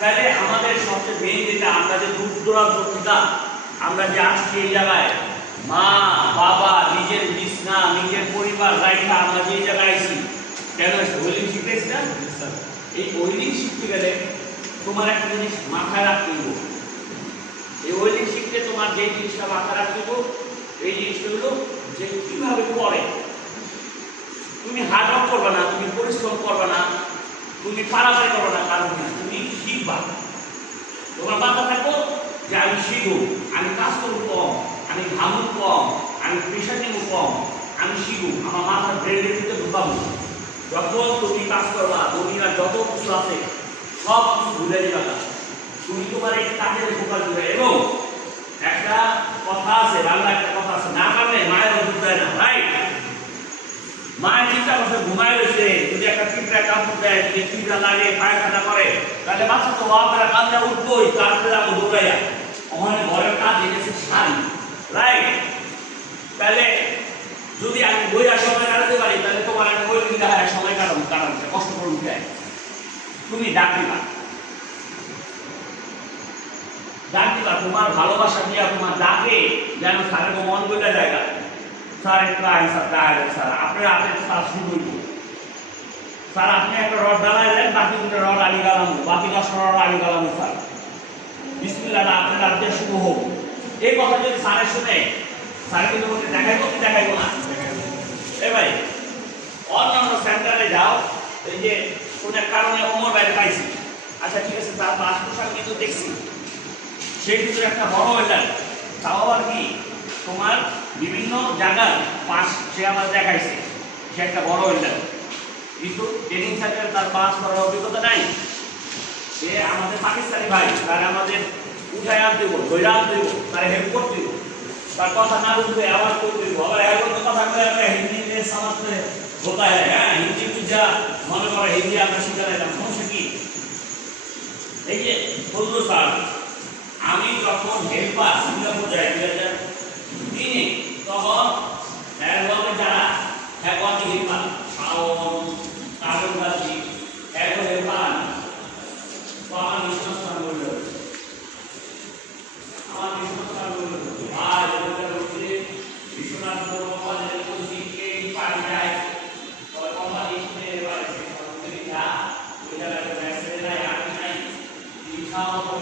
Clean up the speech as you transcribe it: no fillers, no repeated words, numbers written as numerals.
তাহলে আমাদের সবচেয়ে মেইন যেটা, আমরা যে দূর দূরান্ত থেকে আমরা যে আসছি এই জায়গায়, মা বাবা নিজের বিছনা নিজের পরিবার রাইখা আমরা যে জায়গায় আইছি, কেন ওয়েলিং শিখতেছি না? এই ওয়েলিং শিখতে গেলে তোমার একটা জিনিস মাথায় রাখতে হবে। এই ওয়েলিং শিখতে তোমার যে জিনিসটা মাথায় রাখতে হবে, এই জিনিসটা হলো যে কিভাবে করে। তুমি হার্ড ওয়ার্ক করবে না, তুমি পরিশ্রম করবে না, তুমি পারাপারি করবে না, কারণ তুমি শিখবা। তোমার মাথা থাকো যে আমি শিখবো, আমি কাজ করবো কম, আমি ঘামু কম, আমি প্রেশার নেবো কম, আমি শিখবো, আমার মাথার ব্রেনের ভিতরে ঢুকাবো। যখন তুমি কাজ করবা, দুনিয়ার যত কিছু আছে সব কিছু ভুলে যাবে না। তুমি তোমার এই কাজের ফোকাস দিবে। এবং একটা কথা আছে, বাংলা একটা কথা আছে, না কারণে মায়ের অদ্ভুত দেয় না, রাইট? মায়ের চিন্তা করছে ঘুমায় রয়েছে, যদি একটা চিন্তা কাপড় দেয়, যদি চিন্তা লাগে পায়খানা করে, তাহলে বাচ্চা তো আপনারা কান্না উঠবোই, তারপরে আমি দৌড়াইয়া ওখানে ঘরের কাজ এনেছে শাড়ি, রাইট? তাহলে যদি আমি বইয়া সময় কাটাতে পারি, তাহলে তোমার একটা বই দিতে হয় সময় কাটাতে কষ্ট করে উঠে তুমি ডাক দিবা, তোমার ভালোবাসা দিয়া তোমার ডাকে যেন স্যারের মন বইটা জায়গা, স্যার একটু আইন স্যার ডায়ালেন স্যার, আপনার হাতে স্যার শুরু হইব, স্যার আপনি একটা রড ডালাই দেন, বাকি দুটো রড আনি গেলাম, বাকি 10 রড আনি গেলাম স্যার, বিসমিল্লাহ আপনার রাত দিয়ে শুরু হোক। এই কথা যদি স্যারে শুনে, স্যার কিন্তু বলতে দেখাইবো কি দেখাইবো না? এ ভাই, অন্যান্য সেন্টারে যাও, এই যে কোনো কারণে ওমর বাইরে পাইছি, আচ্ছা ঠিক আছে, তার পাঁচ পোশাক কিন্তু দেখছি, সেই ভিতরে একটা বড় হইলেন, তাও আর কি তোমার বিভিন্ন জায়গার পাস সে আমার দেখাইছে, সে একটা বড় হইলেন, কিন্তু ট্রেনিং সেন্টারে তার পাস করার অভিজ্ঞতা নাই। সে আমাদের পাকিস্তানি ভাই, তারা আমাদের উঠায় আনতে দেবো, ধৈর্য আনতে দেবো, তারা হেল্প করতে দেবো, তার কথা না বুঝবে আবার করতে দেবো, আবার এখন কথা বলে আমরা হিন্দি সমাজে বোঝায়, হ্যাঁ হিন্দি বুঝা মনে করে হিন্দি আমরা শিখে নিলাম, সমস্যা কি? এই যে বললো স্যার, আমি যখন হেল্পার সিঙ্গাপুর যাই 2003-এ, তখন এরপরে যারা হেল্পার হেল্পার শাওন কারণ গাছি এরপর হেল্পার, তো আমার নিঃশ্বাস বলল, আমার নিঃশ্বাস বলল আজ ওদের হচ্ছে বিশ্বনাথ কোম্পানির কোচিংকে পাড়ি যায়, তবে কোম্পানি এসে এবার সে যা ওই জায়গায় মেসেজ নাই, আর নাই ইচ্ছা মতো